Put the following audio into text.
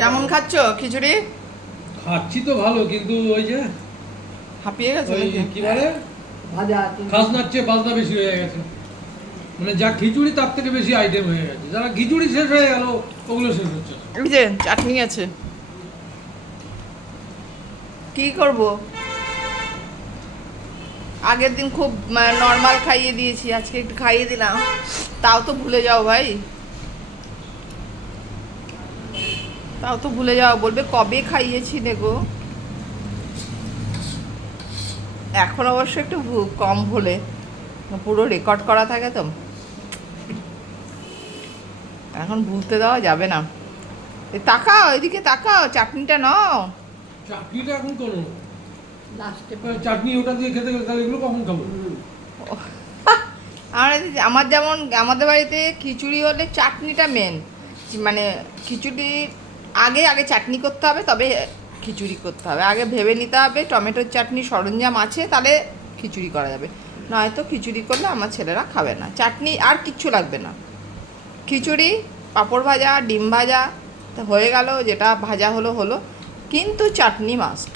কেমন খাচ্ছ খিচুড়ি? খাচ্ছি তো ভালো, কিন্তু ওই যে হাঁপিয়ে গেছে ওই নাকি? কি বলে, ভাজা খাজনার চেয়ে বাজনা বেশি হয়ে গেছে। মানে যা খিচুড়ি তার থেকে বেশি আইটেম হয়ে গেছে। যারা খিচুড়ি শেষ হয়ে গেল, ওগুলো শেষ হচ্ছে না। এই যে চাটনি আছে, কি করব? আগের দিন খুব নর্মাল খাইয়ে দিয়েছি, আজকে একটু খাইয়ে দিলাম, তাও তো ভুলে যাও ভাই, তাও তো ভুলে যাও, বলবে কবে খাইয়েছি দেখো। এখন অবশ্য একটু কম ভুলে, পুরো রেকর্ড করা থাকে তো, এখন ভুলতে দেওয়া যাবে না। তাকাও এদিকে, তাকাও, চাটনিটা নাও। চাটনিটা এখন করো, লাস্টে চাটনি ওটা দিয়ে খেতে গেলে তাহলে এগুলো কখন খাবো? আমার যেমন আমাদের বাড়িতে খিচুড়ি হলে চাটনিটা মেন, মানে খিচুড়ি আগে আগে চাটনি করতে হবে, তবে খিচুড়ি করতে হবে। আগে ভেবে নিতে হবে টমেটোর চাটনি সরঞ্জাম আছে, তাহলে খিচুড়ি করা যাবে, নয়তো খিচুড়ি করলে আমার ছেলেরা খাবে না। চাটনি আর কিচ্ছু লাগবে না, খিচুড়ি, পাঁপড় ভাজা, ডিম ভাজা তো হয়ে গেল, যেটা ভাজা হলো হলো, কিন্তু চাটনি মাস্ট।